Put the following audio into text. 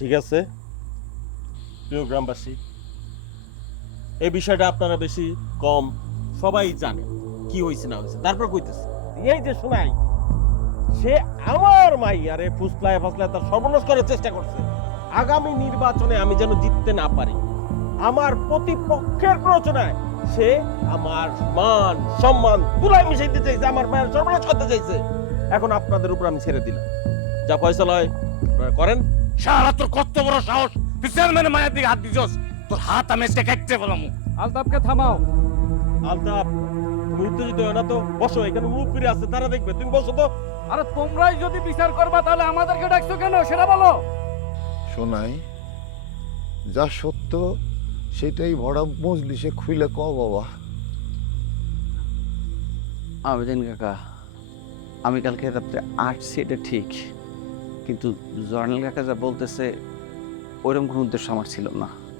ঠিক আছে, প্রিয় গ্রামবাসী, এই বিষয়টা আপনারা বেশি কম সবাই জানে কি হয়েছে না হয়েছে, তারপর কইতেছে এই যে শোনাই, সে আমার মাইয়ারে ফুসলায় ফাসলায় তার সর্বনাশ করার চেষ্টা করছে। আগামী নির্বাচনে আমি যেন জিততে না পারি, আমার প্রতিপক্ষের প্ররোচনায় সে আমার মান সম্মান তুলায় মিশাইতে চাইছে, আমার মায়ের সর্বনাশ করতে চাইছে। এখন আপনাদের উপর আমি ছেড়ে দিলাম, যা ফয়সালা হয় আপনারা করেন। শালা তোর কত বড় সাহস, তুই চেয়ারম্যানের মায়ের দিকে হাত দিছস, তোর হাত আমি আজকে কাটতে পেলাম। আলতাফকে থামাও। আলতাফ, তুমি উত্তেজিত হয় না তো, বসো, এখানে মুরব্বীরা আছে তারা দেখবে, তুমি বসো তো। আরে তোমরাই যদি বিচার করবা তাহলে আমাদেরকে ডাকছো কেন সেটা বলো। শোনাই, যা সত্য সেটাই ভরা মজলিসে খুইলে ক বাবা। আবেদিন কাকা, আমি কালকে রাত্রে আসছি এটা ঠিক, কিন্তু জয়নাল কাকা যা বলতেছে ওইরকম কোনো উদ্দেশ্য আমার ছিল না।